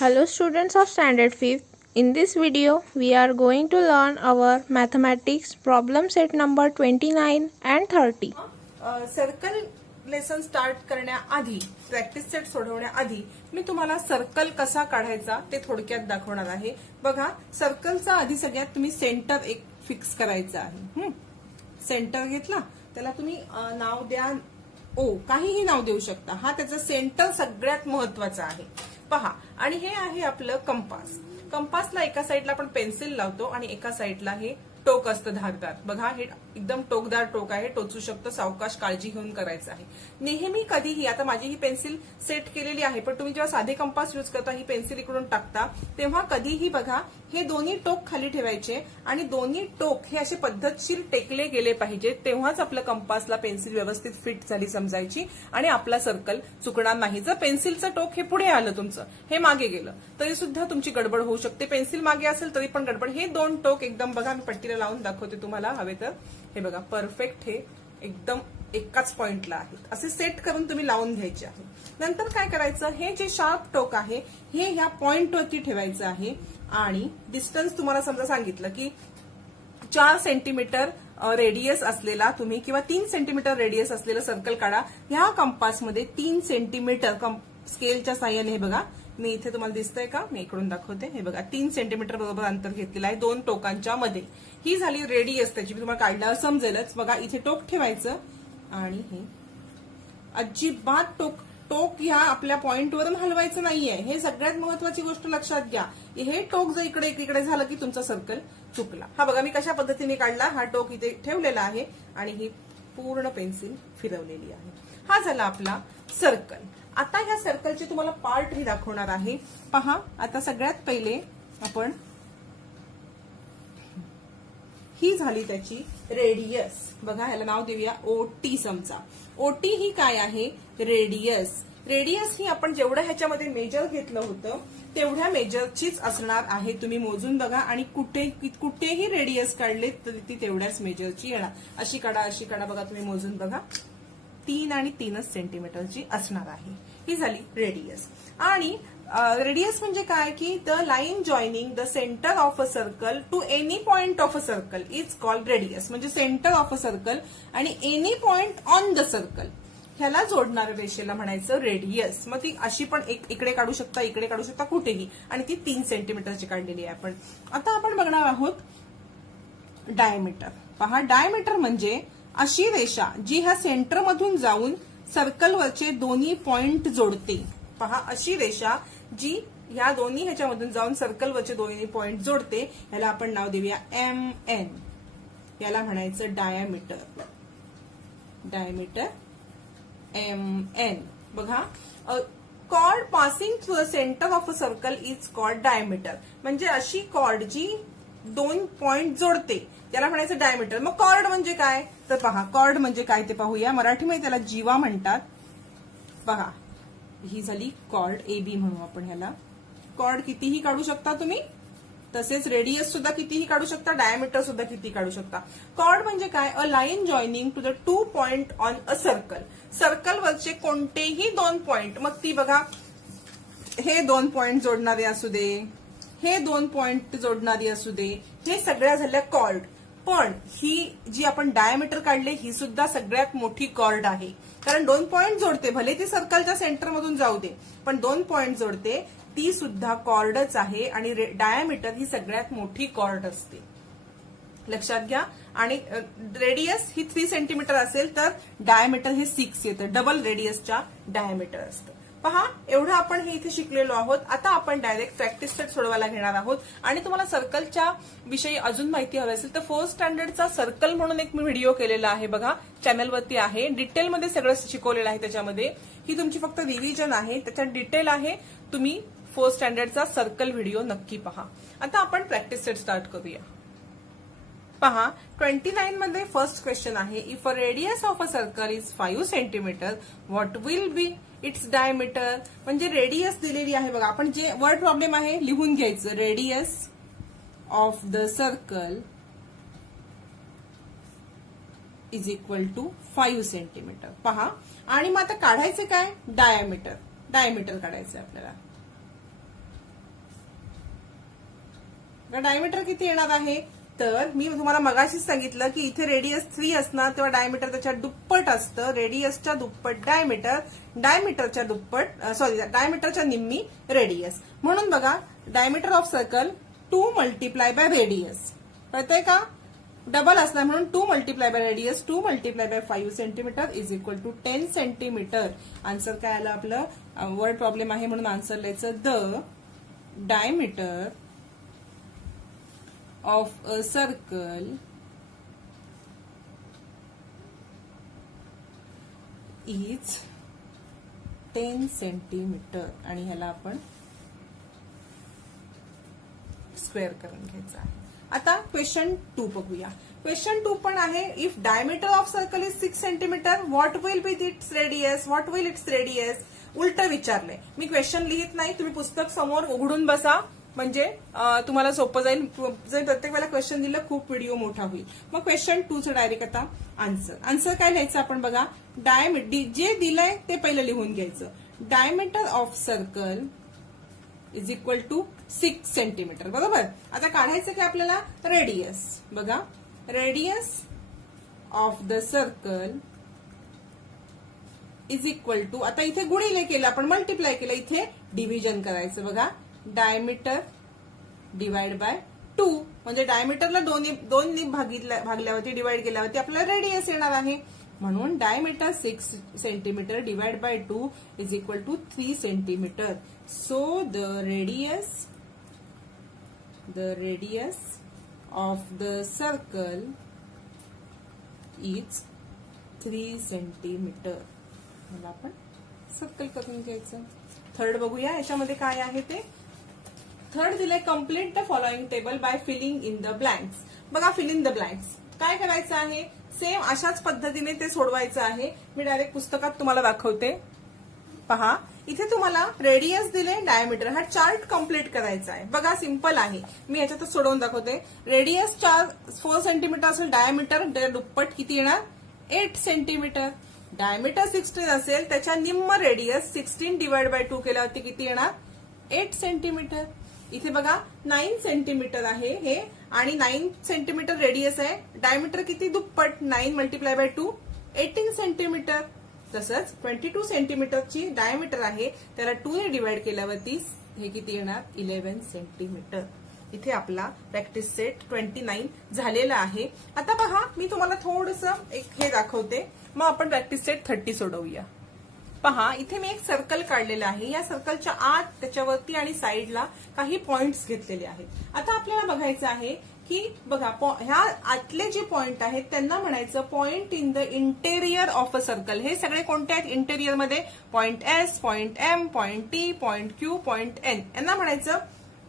Hello students of standard 5th. In this video we are going to learn our mathematics problem set number 29 and 30. Circle lesson start करण्याआधी practice set सोडवण्याआधी मी तुम्हाला circle कसा काढायचा ते थोडक्यात दाखवणार आहे. बघा, सर्कलचा आधी सगळ्यात तुम्ही सेंटर एक फिक्स करायचा आहे. सेंटर घेतला, त्याला तुम्ही नाव द्या ओ, काहीही नाव देऊ शकता. हा त्याचा सेंटर सगळ्यात महत्वाचा आहे. पहा, आणि हे आहे आपलं कंपास. कंपासला एका साईडला आपण पेन्सिल लावतो आणि एका साईडला हे टोक असतं धारदार. बघा, हे एकदम टोकदार टोक आहे, टोचू शकतं. सावकाश काळजी घेऊन करायचं आहे. नेहमी कधीही, आता माझी ही पेन्सिल सेट केलेली आहे, पण तुम्ही जेव्हा साधे कंपास यूज करता, ही पेन्सिल इकडून टाकता, तेव्हा कधीही बघा हे दोन्ही टोक खाली ठेवायचे आणि दोन्ही टोक हे असे पद्धतशीर टेकले गेले पाहिजे. तेव्हाच आपलं कंपासला पेन्सिल व्यवस्थित फिट झाली समजायची आणि आपला सर्कल चुकणार नाही. जर पेन्सिलचं टोक हे पुढे आलं, तुमचं हे मागे गेलं, तरी सुद्धा तुमची गडबड होऊ शकते. पेन्सिल मागे असेल तरी पण गडबड. हे दोन टोक एकदम, बघा मी पट्टीला लावून दाखवते तुम्हाला हवे तर. हे बघा, परफेक्ट हे एकदम एकाच पॉइंटला आहेत. असे सेट करून तुम्ही लावून घ्यायचे आहे. नंतर काय करायचं, हे जे शार्प टोक आहे हे ह्या पॉइंटवरती ठेवायचं आहे आणि डिस्टन्स तुम्हाला समजा सांगितलं की 4 सेंटीमीटर रेडियस असलेला तुम्ही किंवा 3 सेंटीमीटर रेडियस असलेलं सर्कल काढा. ह्या कंपासमध्ये 3 सेंटीमीटर स्केलच्या साह्याने, हे बघा मी इथे तुम्हाला दिसतंय का, मी इकडून दाखवते. हे बघा, 3 सेंटीमीटर बरोबर अंतर घेतलेलं आहे दोन टोकांच्या मध्ये. ही झाली रेडियस त्याची. मी तुम्हाला काढल्यावर समजेलच. बघा, इथे टोक ठेवायचं आणि हे अजिबात टोक ह्या आपल्या पॉइंटवरून हलवायचं नाहीये. हे सगळ्यात महत्वाची गोष्ट लक्षात घ्या. हे टोक जर इकडे एकीकडे झालं की तुमचा सर्कल चुकला. हा बघा, मी कशा पद्धतीने काढला. हा टोक इथे ठेवलेला आहे आणि ही पूर्ण पेन्सिल फिरवलेली आहे. हा झाला आपला सर्कल. आता ह्या सर्कलचे तुम्हाला पार्ट मी दाखवणार आहे. पहा, आता सगळ्यात पहिले आपण, ही झाली त्याची रेडियस. बघा, ह्याला नाव देऊया ओटी. समजा ओटी ही काय आहे, रेडियस. रेडियस ही आपण जेवढं ह्याच्यामध्ये मेजर घेतलं होतं तेवढ्या मेजरचीच असणार आहे. तुम्ही मोजून बघा आणि कुठेही रेडियस काढले तरी ती तेवढ्याच मेजरची येणार. अशी काढा, अशी काढा, बघा तुम्ही मोजून बघा, 3 आणि 3 सेंटीमीटरची असणार आहे. ही झाली रेडियस. आणि रेडियस म्हणजे काय की the line joining the centre of a circle to any point of a circle is called radius. म्हणजे सेंटर ऑफ अ सर्कल आणि any point on the circle ह्याला जोडणाऱ्या रेषेला म्हणायचं रेडियस. मग ती अशी पण इकडे काढू शकता, इकडे काढू शकता, कुठेही. आणि ती 3 सेंटीमीटरची काढलेली आहे आपण. आता आपण बघणार आहोत डायमीटर. पहा, डायमीटर म्हणजे अशी रेषा जी ह्या सेंटरमधून जाऊन सर्कलवरचे दोन्ही पॉइंट जोडते. पहा, अशी रेषा जी ह्या दोन्ही ह्याच्यामधून जाऊन सर्कलवरचे दोन्ही पॉइंट जोडते, ह्याला आपण नाव देऊया MN. याला म्हणायचं डायमीटर. Diameter MN. बघा, cord passing through the centre of a circle is called diameter. म्हणजे अशी कॉर्ड जी 2 पॉइंट जोडते त्याला म्हणायचं डायमीटर. मग कॉर्ड म्हणजे काय, तर पहा, कॉर्ड म्हणजे काय ते पाहूया. मराठीमध्ये त्याला जीवा म्हणतात. पहा, ही झाली कॉर्ड. AB म्हणू आपण ह्याला. कॉर्ड कितीही काढू शकता तुम्ही, तसेच रेडियस सुद्धा कितीही काढू शकता, डायमीटर सुद्धा किती काढू शकता. कॉर्ड म्हणजे काय, a line joining to the 2 point on a circle. सर्कलवरचे कोणतेही 2 पॉइंट, मग ती बघा, हे 2 पॉइंट जोडणारे असू दे, हे 2 पॉइंट जोडणारी असू दे, हे सगळ्या झाल्या कॉर्ड. पण ही जी आपण डायमीटर काढले ही सुद्धा सगळ्यात मोठी कॉर्ड आहे. कारण 2 पॉइंट जोडते, भले ती सर्कलच्या सेंटरमधून जाऊ दे, पण 2 पॉइंट जोडते, ती सुद्धा कॉर्डच आहे. आणि डायमीटर ही सगळ्यात मोठी कॉर्ड असते, लक्षात घ्या. आणि रेडियस ही 3 सेंटीमीटर असेल तर डायमीटर हे 6 येतं. डबल रेडियसच्या डायमीटर असतं. पहा, एवढं आपण हे इथे शिकलेलो आहोत. आता आपण डायरेक्ट प्रॅक्टिस सेट सोडवायला घेणार आहोत. आणि तुम्हाला सर्कलच्या विषयी अजून माहिती हवी असेल तर 4th स्टँडर्डचा सर्कल म्हणून एक मी व्हिडिओ केलेला आहे, बघा चॅनलवरती आहे. डिटेलमध्ये सगळं शिकवलेलं आहे त्याच्यामध्ये. ही तुमची फक्त रिव्हिजन आहे, त्याच्यात डिटेल आहे. तुम्ही 4th स्टँडर्डचा सर्कल व्हिडिओ नक्की पहा. आता आपण प्रॅक्टिस सेट स्टार्ट करूया. पहा, 29 मध्ये फर्स्ट क्वेश्चन आहे, if a radius of a circle is 5 centimetre what will be its diameter. म्हणजे रेडियस दिलेली आहे. बघा, आपण जे वर्ड प्रॉब्लेम आहे लिहून घ्यायचं. Radius of the circle is equal to 5 centimetre. पहा, आणि मग आता काढायचं काय, डायमीटर. डायमीटर काढायचं आपल्याला. डायमीटर किती येणार आहे, तर मी तुम्हाला मगाशीच सांगितलं की इथे रेडियस 3 असणार तेव्हा डायमीटर त्याच्या दुप्पट असतं. रेडियसच्या दुप्पट डायमीटर, डायमीटरच्या दुप्पट डायमीटरच्या निम्मी रेडियस. म्हणून बघा diameter of circle 2 multiply by radius. कळतंय का, डबल असणार म्हणून 2 multiply by radius 2 multiply by 5 centimetre is equal to 10 centimetre. Answer काय आलं आपलं, वर्ड प्रॉब्लेम आहे म्हणून आन्सर लिहायचं the diameter of a circle is 10 centimetre आणि ह्याला आपण स्क्वेअर करून घ्यायचं आहे. आता क्वेश्चन 2 बघूया. क्वेश्चन 2 पण आहे, if diameter of circle is 6 centimetre what will be its radius, what will its radius. उलट विचारलंय. मी क्वेश्चन लिहित नाही, तुम्ही पुस्तक समोर उघडून बसा म्हणजे तुम्हाला सोपं जाईल. प्रत्येक वेळेला क्वेश्चन दिलं खूप व्हिडिओ मोठा होईल. मग क्वेश्चन 2चं डायरेक्ट आता आन्सर काय लिहायचं आपण बघा. जे दिलंय ते पहिलं लिहून घ्यायचं. Diameter of circle is equal to 6 centimetre. बरोबर. आता काढायचं काय आपल्याला, रेडियस. बघा radius of the circle is equal to, आता इथे गुणिले केलं आपण, मल्टिप्लाय केलं, इथे डिव्हिजन करायचं. बघा डायमीटर डिवाइड बाय 2 म्हणजे डायमीटरला दोन भागल्यावरती डिवाइड केल्यावरती आपल्याला रेडियस येणार आहे. म्हणून diameter 6 centimetre divide by 2 is equal to 3 centimetre. So the radius of the circle is 3 centimetre. मला आपण सर्कल करून घ्यायचं. थर्ड बघूया याच्यामध्ये काय आहे ते. थर्ड दिलंय, complete the following table by feeling in the blanks. बघा फिल इन द ब्लँक्स काय करायचं आहे, सेम अशाच पद्धतीने ते सोडवायचं आहे. मी डायरेक्ट पुस्तकात तुम्हाला दाखवते. पहा इथे तुम्हाला रेडियस दिले, डायमीटर, हा चार्ट कम्प्लीट करायचा आहे. बघा सिंपल आहे, मी याच्यातच सोडवून दाखवते. रेडियस 4 सेंटीमीटर असेल, डायमीटर दुप्पट किती येणार 8 सेंटीमीटर. डायमीटर 16 असेल त्याच्या निम्म रेडियस 16 डिवाइड बाय 2 केल्यावरती किती येणार 8 सेंटीमीटर. इथे बघा 9 सेंटीमीटर आहे हे आणि 9 सेंटीमीटर रेडियस आहे. डायमीटर किती दुप्पट, 9 मल्टिप्लाय बाय 2 18 सेंटीमीटर. तसंच 22 सेंटीमीटरची डायमीटर आहे, त्याला 2 ने डिवाइड केल्यावरती हे किती येणार 11 सेंटीमीटर. इथे आपला प्रॅक्टिस सेट 29 झालेला आहे. आता पहा मी तुम्हाला थोडंसं एक हे दाखवते, मग आपण प्रॅक्टिस सेट 30 सोडवूया. पहा इथे मी एक सर्कल काढलेलं आहे. या सर्कलच्या आत त्याच्यावरती आणि साईडला काही पॉइंट्स घेतलेले आहेत. आता आपल्याला बघायचं आहे की बघा ह्या आतले जे पॉइंट आहेत त्यांना म्हणायचं point in the interior of a circle. हे सगळे कोणते आहेत इंटेरियर मध्ये, point S, point M, point T, point Q, point N, यांना म्हणायचं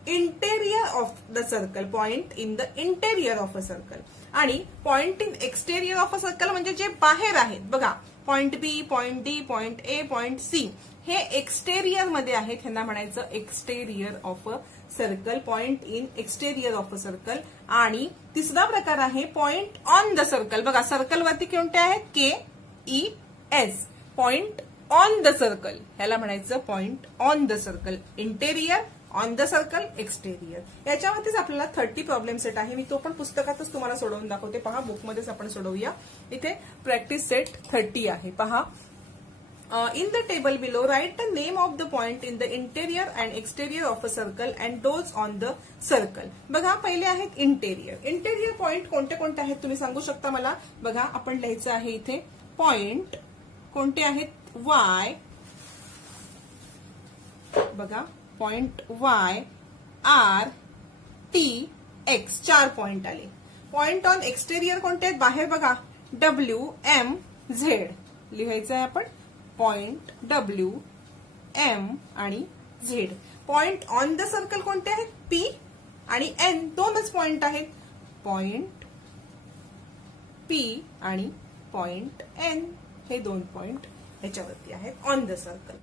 interior of the circle. Point in the interior of a circle. आणि point in exterior of a circle म्हणजे जे बाहेर आहेत. बघा point B, point D, point A, point C हे exterior मध्ये आहेत, ह्यांना म्हणायचं exterior of a circle. Point in exterior of a circle. आणि तिसरा प्रकार आहे पॉइंट ऑन द सर्कल. बघा सर्कल वरती कोणते आहेत KES, point on the circle, ह्याला म्हणायचं point on the circle. Interior, on the circle, exterior. याच्यावरतीच आपल्याला 30 प्रॉब्लेम सेट आहे. मी तो पण पुस्तकातच तुम्हाला सोडवून दाखवते. पहा बुकमध्येच आपण सोडवूया. इथे प्रॅक्टिस सेट 30 आहे. पहा in the table below write the name of the point in the interior and exterior of a circle and those on the circle. बघा पहिले आहेत इंटेरियर. इंटेरियर पॉइंट कोणते कोणते आहेत तुम्ही सांगू शकता मला. बघा आपण लिहायचं आहे इथे पॉइंट कोणते आहेत Y. बघा point Y, R, T, X 4 point आले. पॉइंट ऑन एक्सटेरियर कोणते आहेत बाहेर. बघा W, M, Z लिहायचं आहे आपण. पॉइंट W, M आणि Z. Point on the circle कोणते आहेत P आणि N, दोनच पॉइंट आहेत. पॉइंट P आणि पॉइंट N हे 2 पॉइंट ह्याच्यावरती आहेत ऑन द सर्कल.